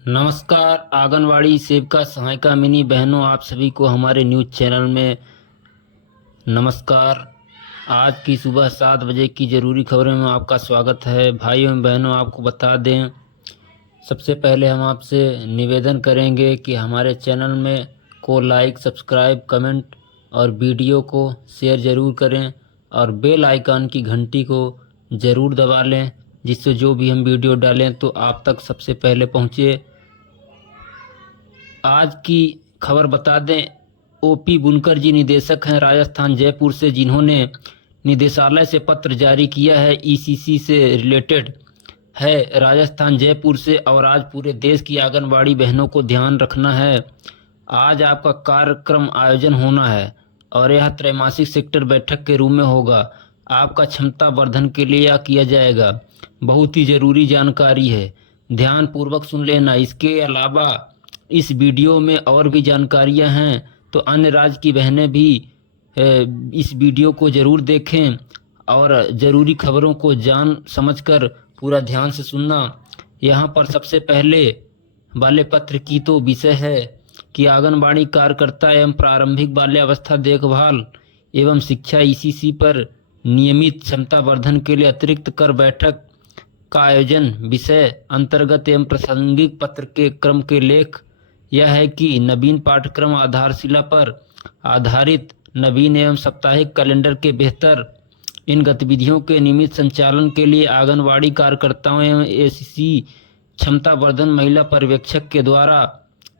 नमस्कार आंगनवाड़ी सेविका सहायिका मिनी बहनों, आप सभी को हमारे न्यूज़ चैनल में नमस्कार। आज की सुबह 7 बजे की ज़रूरी खबरों में आपका स्वागत है। भाइयों एवं बहनों, आपको बता दें, सबसे पहले हम आपसे निवेदन करेंगे कि हमारे चैनल में को लाइक, सब्सक्राइब, कमेंट और वीडियो को शेयर ज़रूर करें और बेल आइकन की घंटी को ज़रूर दबा लें, जिससे जो भी हम वीडियो डालें तो आप तक सबसे पहले पहुँचे। आज की खबर बता दें, ओपी बुनकर जी निदेशक हैं राजस्थान जयपुर से, जिन्होंने निदेशालय से पत्र जारी किया है। ईसीसी से रिलेटेड है राजस्थान जयपुर से, और आज पूरे देश की आंगनबाड़ी बहनों को ध्यान रखना है। आज आपका कार्यक्रम आयोजन होना है और यह त्रैमासिक सेक्टर बैठक के रूप में होगा। आपका क्षमता वर्धन के लिए यह किया जाएगा। बहुत ही ज़रूरी जानकारी है, ध्यान पूर्वक सुन लेना। इसके अलावा इस वीडियो में और भी जानकारियां हैं, तो अन्य राज्य की बहनें भी इस वीडियो को ज़रूर देखें और ज़रूरी खबरों को जान समझकर पूरा ध्यान से सुनना। यहाँ पर सबसे पहले वाले पत्र की तो विषय है कि आंगनबाड़ी कार्यकर्ता एवं प्रारंभिक बाल्यावस्था देखभाल एवं शिक्षा ईसीसी पर नियमित क्षमता वर्धन के लिए अतिरिक्त कर बैठक का आयोजन। विषय अंतर्गत एवं प्रासंगिक पत्र के क्रम के लेख यह है कि नवीन पाठ्यक्रम आधारशिला पर आधारित नवीन एवं साप्ताहिक कैलेंडर के बेहतर इन गतिविधियों के नियमित संचालन के लिए आंगनवाड़ी कार्यकर्ताओं एवं एसीसी क्षमता वर्धन महिला पर्यवेक्षक के द्वारा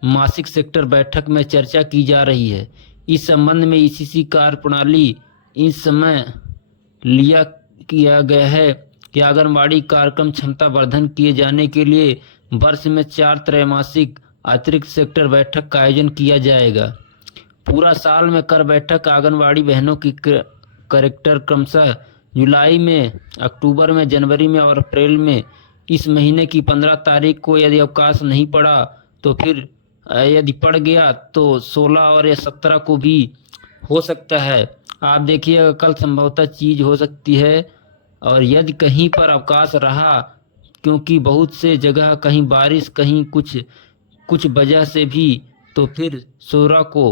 मासिक सेक्टर बैठक में चर्चा की जा रही है। इस संबंध में ईसीसी कार्यप्रणाली इस समय लिया किया गया है कि आंगनबाड़ी कार्यक्रम क्षमता वर्धन किए जाने के लिए वर्ष में 4 त्रैमासिक अतिरिक्त सेक्टर बैठक का आयोजन किया जाएगा। पूरा साल में कर बैठक आंगनबाड़ी बहनों की करेक्टर क्रमशः जुलाई में, अक्टूबर में, जनवरी में और अप्रैल में। इस महीने की 15 तारीख को यदि अवकाश नहीं पड़ा तो फिर यदि पड़ गया तो 16 और या 17 को भी हो सकता है। आप देखिएगा, कल संभवतः चीज़ हो सकती है। और यदि कहीं पर अवकाश रहा, क्योंकि बहुत से जगह कहीं बारिश, कहीं कुछ वजह से भी, तो फिर 16 को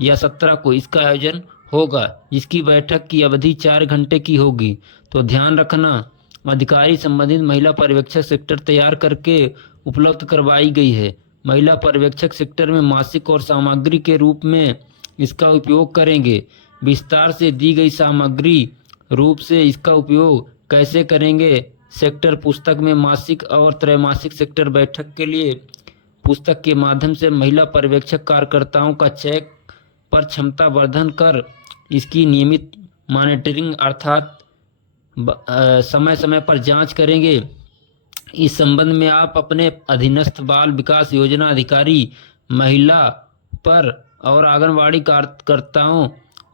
या 17 को इसका आयोजन होगा, जिसकी बैठक की अवधि 4 घंटे की होगी। तो ध्यान रखना, अधिकारी संबंधित महिला पर्यवेक्षक सेक्टर तैयार करके उपलब्ध करवाई गई है। महिला पर्यवेक्षक सेक्टर में मासिक और सामग्री के रूप में इसका उपयोग करेंगे। विस्तार से दी गई सामग्री रूप से इसका उपयोग कैसे करेंगे। सेक्टर पुस्तक में मासिक और त्रैमासिक सेक्टर बैठक के लिए पुस्तक के माध्यम से महिला पर्यवेक्षक कार्यकर्ताओं का चेक पर क्षमता वर्धन कर इसकी नियमित मॉनिटरिंग अर्थात समय समय पर जांच करेंगे। इस संबंध में आप अपने अधीनस्थ बाल विकास योजना अधिकारी, महिला पर और आंगनबाड़ी कार्यकर्ताओं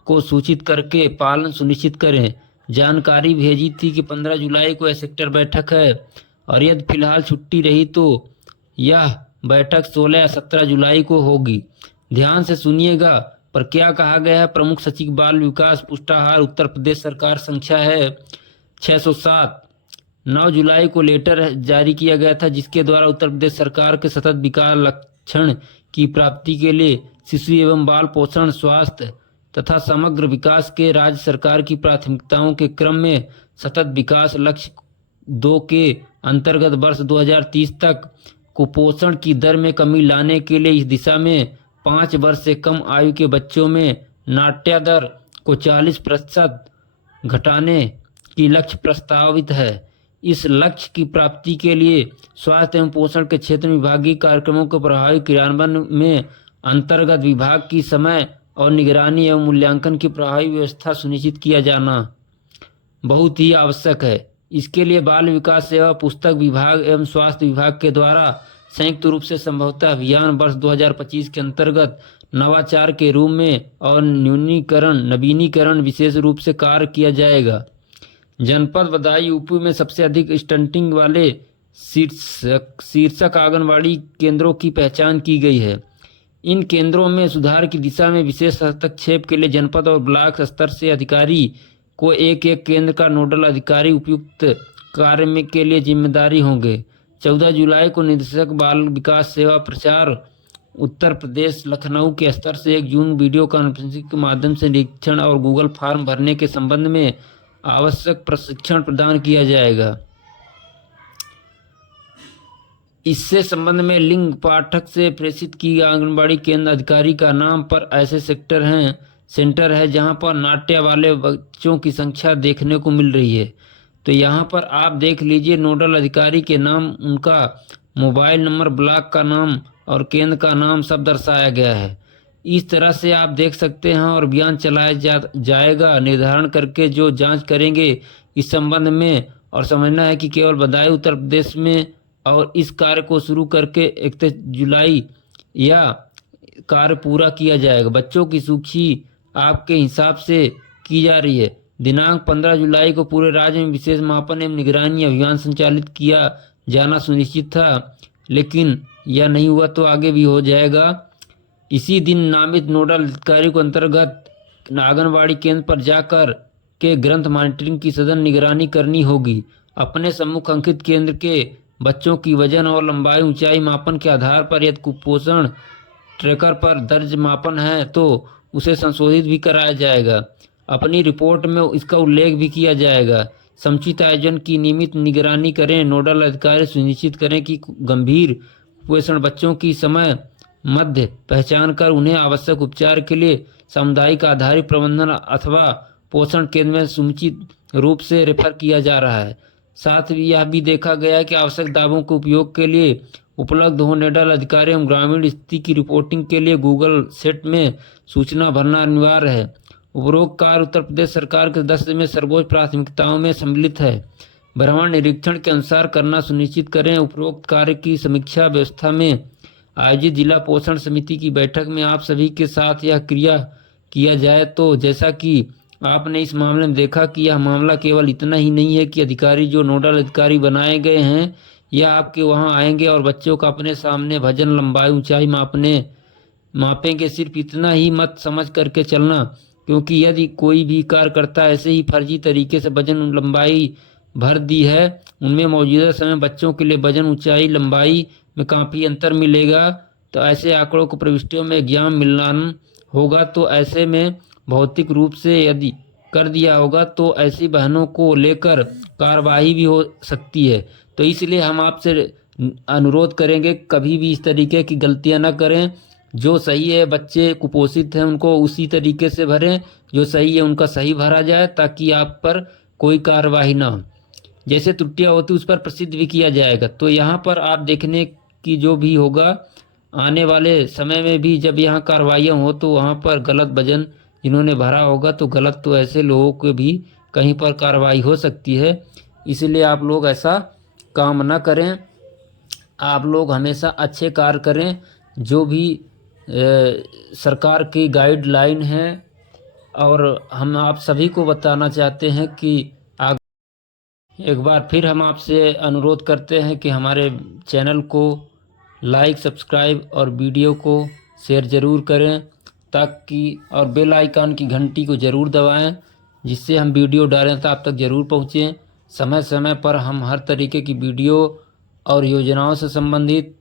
को सूचित करके पालन सुनिश्चित करें। जानकारी भेजी थी कि 15 जुलाई को यह सेक्टर बैठक है, और यदि फिलहाल छुट्टी रही तो यह बैठक 16 या 17 जुलाई को होगी। ध्यान से सुनिएगा पर क्या कहा गया है। प्रमुख सचिव बाल विकास पुष्टाहार उत्तर प्रदेश सरकार, संख्या है 607। 9 जुलाई को लेटर जारी किया गया था, जिसके द्वारा उत्तर प्रदेश सरकार के सतत विकास लक्षण की प्राप्ति के लिए शिशु एवं बाल पोषण, स्वास्थ्य तथा समग्र विकास के राज्य सरकार की प्राथमिकताओं के क्रम में सतत विकास लक्ष्य 2 के अंतर्गत वर्ष 2030 तक कुपोषण की दर में कमी लाने के लिए इस दिशा में 5 वर्ष से कम आयु के बच्चों में नाट्य दर को 40% घटाने की लक्ष्य प्रस्तावित है। इस लक्ष्य की प्राप्ति के लिए स्वास्थ्य एवं पोषण के क्षेत्र में विभागीय कार्यक्रमों के प्रभावी क्रियान्वयन में अंतर्गत विभाग की समय और निगरानी एवं मूल्यांकन की प्रभावी व्यवस्था सुनिश्चित किया जाना बहुत ही आवश्यक है। इसके लिए बाल विकास सेवा पुस्तक विभाग एवं स्वास्थ्य विभाग के द्वारा संयुक्त रूप से संभवतः अभियान वर्ष 2025 के अंतर्गत नवाचार के रूप में और नवीनीकरण विशेष रूप से कार्य किया जाएगा। जनपद बदायूं यूपी में सबसे अधिक स्टंटिंग वाले शीर्षक आंगनबाड़ी केंद्रों की पहचान की गई है। इन केंद्रों में सुधार की दिशा में विशेष हस्तक्षेप के लिए जनपद और ब्लॉक स्तर से अधिकारी को एक केंद्र का नोडल अधिकारी उपयुक्त कार्य में के लिए जिम्मेदारी होंगे। 14 जुलाई को निदेशक बाल विकास सेवा प्रचार उत्तर प्रदेश लखनऊ के स्तर से 1 जून वीडियो कॉन्फ्रेंसिंग के माध्यम से निरीक्षण और गूगल फॉर्म भरने के संबंध में आवश्यक प्रशिक्षण प्रदान किया जाएगा। इससे संबंध में लिंक पाठक से प्रेषित की आंगनबाड़ी केंद्र अधिकारी का नाम पर ऐसे सेंटर है जहां पर नाट्य वाले बच्चों की संख्या देखने को मिल रही है। तो यहां पर आप देख लीजिए, नोडल अधिकारी के नाम, उनका मोबाइल नंबर, ब्लॉक का नाम और केंद्र का नाम सब दर्शाया गया है। इस तरह से आप देख सकते हैं और अभियान चलाया जाएगा निर्धारण करके जो जांच करेंगे इस संबंध में। और समझना है कि केवल बदायूं उत्तर प्रदेश में और इस कार्य को शुरू करके 31 जुलाई या कार्य पूरा किया जाएगा। बच्चों की सूची आपके हिसाब से की जा रही है। दिनांक 15 जुलाई को पूरे राज्य में विशेष मापन एवं निगरानी अभियान संचालित किया जाना सुनिश्चित था, लेकिन यह नहीं हुआ तो आगे भी हो जाएगा। इसी दिन नामित नोडल अधिकारी को अंतर्गत आंगनबाड़ी केंद्र पर जाकर के ग्रंथ मॉनिटरिंग की सघन निगरानी करनी होगी। अपने सम्मुख अंकित केंद्र के बच्चों की वजन और लंबाई ऊंचाई मापन के आधार पर यदि कुपोषण ट्रैकर पर दर्ज मापन है तो उसे संशोधित भी कराया जाएगा। अपनी रिपोर्ट में इसका उल्लेख भी किया जाएगा। समुचित आयोजन की नियमित निगरानी करें। नोडल अधिकारी सुनिश्चित करें कि गंभीर कुपोषण बच्चों की समय मध्य पहचान कर उन्हें आवश्यक उपचार के लिए सामुदायिक आधारित प्रबंधन अथवा पोषण केंद्र में समुचित रूप से रेफर किया जा रहा है। साथ ही यह भी देखा गया है कि आवश्यक दावों के उपयोग के लिए उपलब्ध हो नोडल अधिकारी एवं ग्रामीण स्थिति की रिपोर्टिंग के लिए गूगल सेट में सूचना भरना अनिवार्य है। उपरोक्त कार्य उत्तर प्रदेश सरकार के 10 में सर्वोच्च प्राथमिकताओं में सम्मिलित है। भ्रमण निरीक्षण के अनुसार करना सुनिश्चित करें। उपरोक्त कार्य की समीक्षा व्यवस्था में आयोजित जिला पोषण समिति की बैठक में आप सभी के साथ यह क्रिया किया जाए। तो जैसा कि आपने इस मामले में देखा कि यह मामला केवल इतना ही नहीं है कि अधिकारी जो नोडल अधिकारी बनाए गए हैं यह आपके वहां आएंगे और बच्चों का अपने सामने वजन, लंबाई, ऊंचाई मापेंगे। सिर्फ इतना ही मत समझ करके चलना, क्योंकि यदि कोई भी कार्यकर्ता ऐसे ही फर्जी तरीके से वजन, लंबाई भर दी है, उनमें मौजूदा समय बच्चों के लिए वजन, ऊंचाई, लंबाई में काफ़ी अंतर मिलेगा। तो ऐसे आंकड़ों को प्रविष्टियों में एग्जाम मिलान होगा। तो ऐसे में भौतिक रूप से यदि कर दिया होगा तो ऐसी बहनों को लेकर कार्रवाई भी हो सकती है। तो इसलिए हम आपसे अनुरोध करेंगे कभी भी इस तरीके की गलतियां न करें। जो सही है, बच्चे कुपोषित हैं उनको उसी तरीके से भरें, जो सही है उनका सही भरा जाए, ताकि आप पर कोई कार्रवाई ना हो। जैसे त्रुटियां होती उस पर प्रसिद्ध भी किया जाएगा। तो यहाँ पर आप देखने की जो भी होगा आने वाले समय में भी जब यहाँ कार्रवाइयाँ हो तो वहाँ पर गलत वजन जिन्होंने भरा होगा तो गलत, तो ऐसे लोगों को भी कहीं पर कार्रवाई हो सकती है। इसलिए आप लोग ऐसा काम ना करें। आप लोग हमेशा अच्छे कार्य करें। जो भी सरकार की गाइडलाइन है, और हम आप सभी को बताना चाहते हैं कि एक बार फिर हम आपसे अनुरोध करते हैं कि हमारे चैनल को लाइक, सब्सक्राइब और वीडियो को शेयर ज़रूर करें, ताकि और बेल आइकन की घंटी को ज़रूर दबाएं, जिससे हम वीडियो डालें तो आप तक ज़रूर पहुँचें। समय समय पर हम हर तरीके की वीडियो और योजनाओं से संबंधित